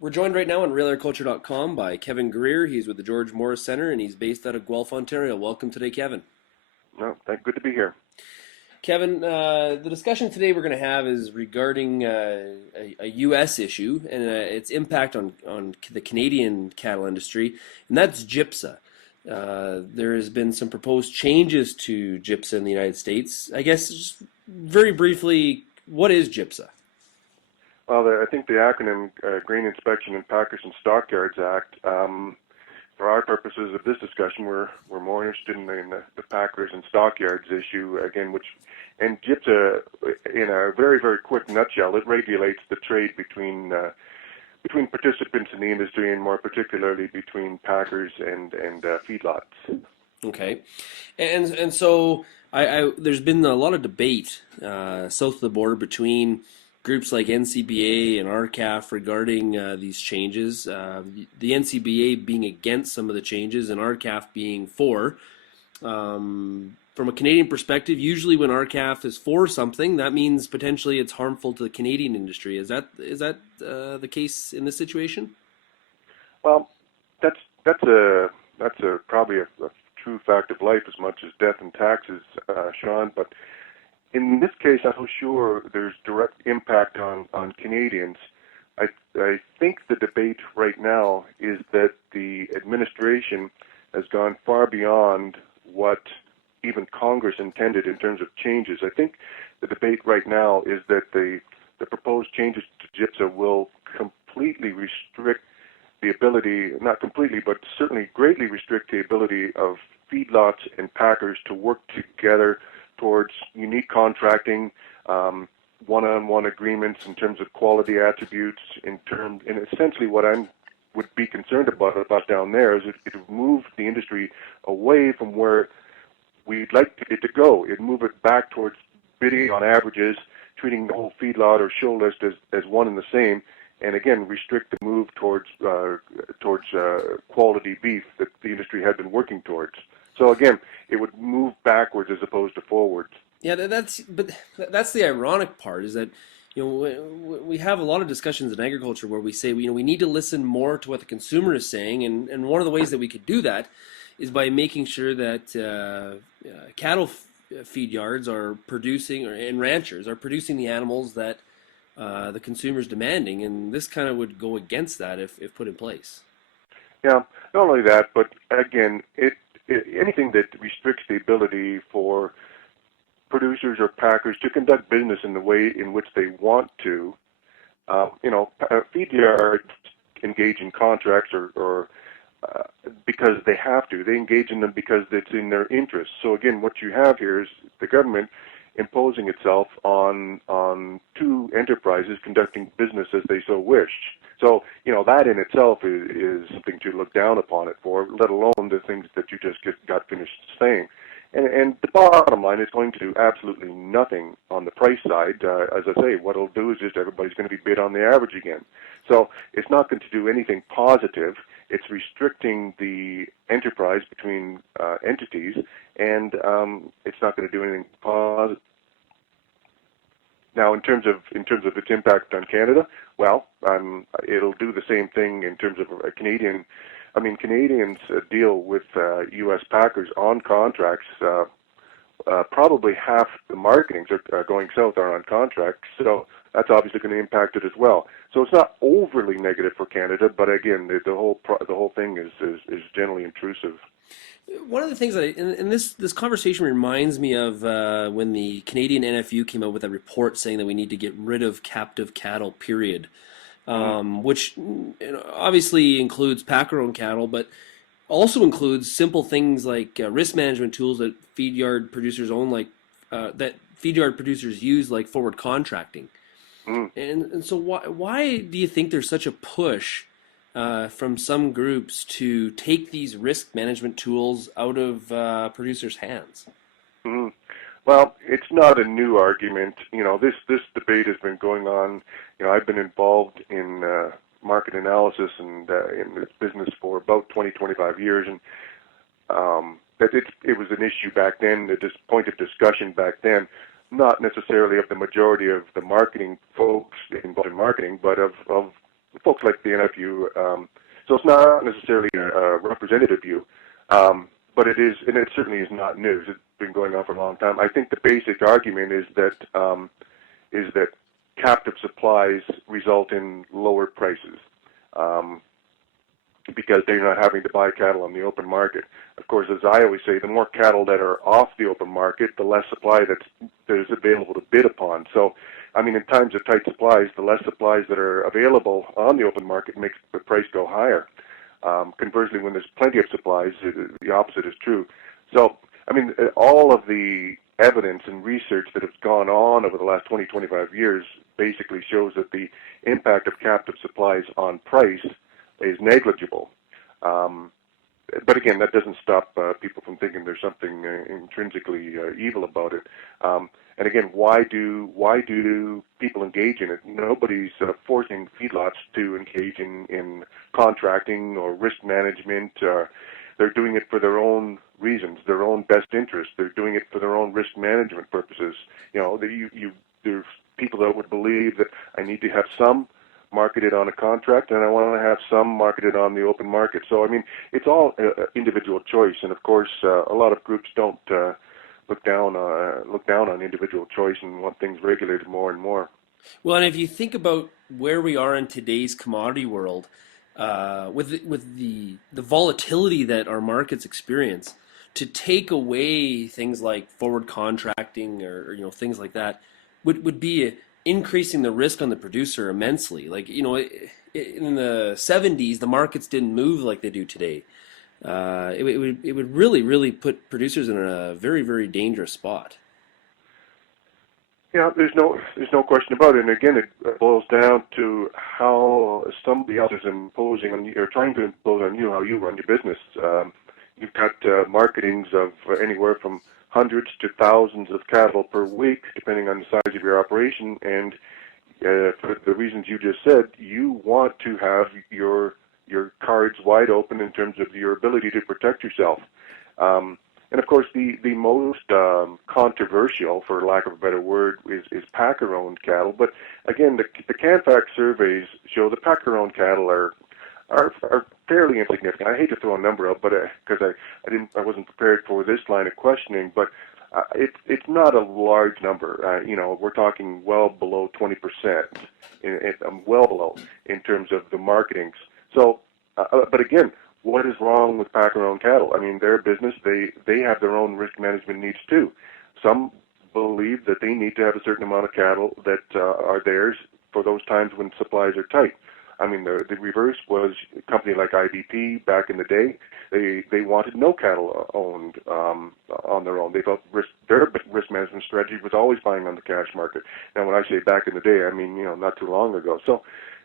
We're joined right now on RealAgriculture.com by Kevin Grier. He's with the George Morris Centre and he's based out of Guelph, Ontario. Welcome today, Kevin. No, good to be here. Kevin, the discussion today we're going to have is regarding a U.S. issue and its impact on the Canadian cattle industry, and that's GIPSA. There has been some proposed changes to GIPSA in the United States. I guess just very briefly, what is GIPSA? Well, I think the acronym Grain Inspection and Packers and Stockyards Act. For our purposes of this discussion, we're more interested in the Packers and Stockyards issue again, and GIPSA, in a very quick nutshell, it regulates the trade between participants in the industry, and more particularly between packers and feedlots. Okay, and so there's been a lot of debate south of the border between groups like NCBA and RCAF regarding these changes. The NCBA being against some of the changes and RCAF being for. From a Canadian perspective, usually when RCAF is for something, that means potentially it's harmful to the Canadian industry. Is that the case in this situation? Well, that's probably a true fact of life as much as death and taxes, Sean. But in this case, I'm not sure there's direct impact on Canadians. I think the debate right now is that the administration has gone far beyond what even Congress intended in terms of changes. I think the debate right now is that the proposed changes to GIPSA will completely restrict the ability, not completely, but certainly greatly restrict the ability of feedlots and packers to work together towards unique contracting, one-on-one agreements in terms of quality attributes, and essentially what I would be concerned about down there is it would move the industry away from where we'd like it to go. It'd move it back towards bidding on averages, treating the whole feedlot or show list as one and the same, and again restrict the move towards quality beef that the industry had been working towards. So again, it would move backwards as opposed to forwards. Yeah, that's the ironic part is that we have a lot of discussions in agriculture where we say we need to listen more to what the consumer is saying, and one of the ways that we could do that is by making sure that cattle feed yards are producing, and ranchers are producing the animals that the consumer's demanding, and this kind of would go against that if put in place. Yeah, not only that, but again, anything that restricts the ability for producers or packers to conduct business in the way in which they want to, feed yards engage in contracts or because they have to. They engage in them because it's in their interest. So again, what you have here is the government imposing itself on two enterprises conducting business as they so wish. So, that in itself is something to look down upon it for, let alone the things that you just got finished saying. And the bottom line is going to do absolutely nothing on the price side. As I say, what it'll do is just everybody's going to be bid on the average again. So it's not going to do anything positive. It's restricting the enterprise between entities, and it's not going to do anything positive. Now, in terms of its impact on Canada, well, it'll do the same thing in terms of a Canadian. I mean, Canadians deal with U.S. packers on contracts. Probably half the marketings are going south are on contracts, so that's obviously going to impact it as well. So it's not overly negative for Canada, but again, the whole thing is generally intrusive. One of the things and this conversation reminds me of when the Canadian NFU came out with a report saying that we need to get rid of captive cattle, period. Which obviously includes packer-owned cattle, but also includes simple things like risk management tools that feed yard producers own, like that feed yard producers use, like forward contracting. And so why do you think there's such a push from some groups to take these risk management tools out of producers' hands? Well, it's not a new argument. This debate has been going on. I've been involved in market analysis and in this business for about 25 years, and that it was an issue back then, this point of discussion back then, not necessarily of the majority of the marketing folks involved in marketing, but of folks like the NFU. So it's not necessarily a representative view, but it is, and it certainly is not news. It's been going on for a long time. I think the basic argument is that captive supplies result in lower prices. Because they're not having to buy cattle on the open market. Of course, as I always say, the more cattle that are off the open market, the less supply that is available to bid upon. So, I mean, in times of tight supplies, the less supplies that are available on the open market makes the price go higher. Conversely, when there's plenty of supplies, the opposite is true. So, I mean, all of the evidence and research that has gone on over the last 20, 25 years basically shows that the impact of captive supplies on price is negligible. But again, that doesn't stop people from thinking there's something intrinsically evil about it. And again, why do people engage in it? Nobody's forcing feedlots to engage in contracting or risk management. They're doing it for their own reasons, their own best interest. They're doing it for their own risk management purposes. You know, there's people that would believe that I need to have some marketed on a contract, and I want to have some marketed on the open market. So, I mean, it's all individual choice, and of course, a lot of groups don't look down on individual choice and want things regulated more and more. Well, and if you think about where we are in today's commodity world, with the volatility that our markets experience, to take away things like forward contracting or things like that would be increasing the risk on the producer immensely. Like, in the 70s, the markets didn't move like they do today. It would really put producers in a very, very dangerous spot. Yeah, there's no question about it. And again, it boils down to how somebody else is imposing on you, or trying to impose on you how you run your business. You've got marketings of anywhere from hundreds to thousands of cattle per week, depending on the size of your operation. And for the reasons you just said, you want to have your cards wide open in terms of your ability to protect yourself. And of course, the most controversial, for lack of a better word, is packer-owned cattle. But again, the CanFac surveys show that packer-owned cattle are fairly insignificant. I hate to throw a number out, but because I wasn't prepared for this line of questioning, but it's not a large number. We're talking well below 20%, well below in terms of the marketings. So, but again, what is wrong with packer-owned cattle? I mean, they're a business. They have their own risk management needs too. Some believe that they need to have a certain amount of cattle that are theirs for those times when supplies are tight. I mean, the reverse was a company like IBP back in the day. They wanted no cattle owned on their own. They felt their risk management strategy was always buying on the cash market. And when I say back in the day, I mean, not too long ago. So,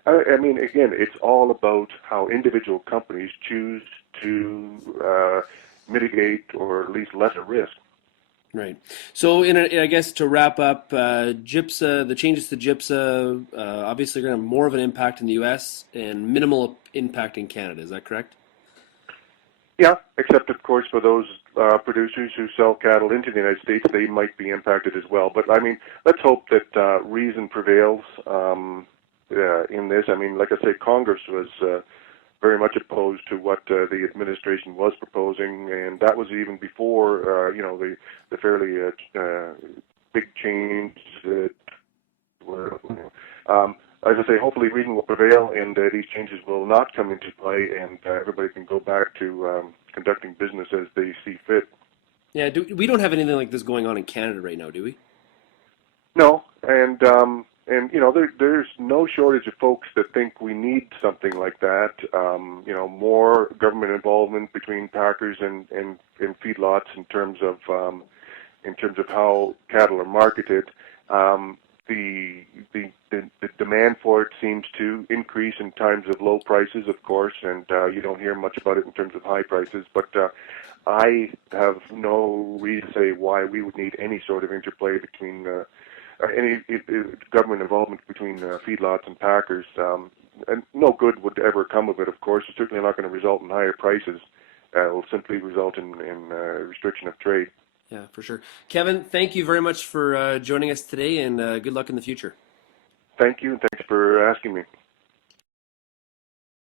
I mean, again, it's all about how individual companies choose to mitigate or at least lessen risk. Right. So, I guess to wrap up, GIPSA, the changes to GIPSA, obviously are going to have more of an impact in the U.S. and minimal impact in Canada. Is that correct? Yeah, except of course for those producers who sell cattle into the United States, they might be impacted as well. But I mean, let's hope that reason prevails in this. I mean, like I say, Congress was very much opposed to what the administration was proposing, and that was even before the fairly big change that were. As I say, hopefully reason will prevail, and these changes will not come into play, and everybody can go back to conducting business as they see fit. Yeah, we don't have anything like this going on in Canada right now, do we? No, and there's no shortage of folks that think we need something like that. More government involvement between packers and feedlots in terms of how cattle are marketed. The demand for it seems to increase in times of low prices, of course, and you don't hear much about it in terms of high prices. But I have no reason to say why we would need any sort of interplay between any government involvement between feedlots and packers. And no good would ever come of it, of course. It's certainly not going to result in higher prices. It will simply result in restriction of trade. Yeah, for sure. Kevin, thank you very much for joining us today, and good luck in the future. Thank you, and thanks for asking me.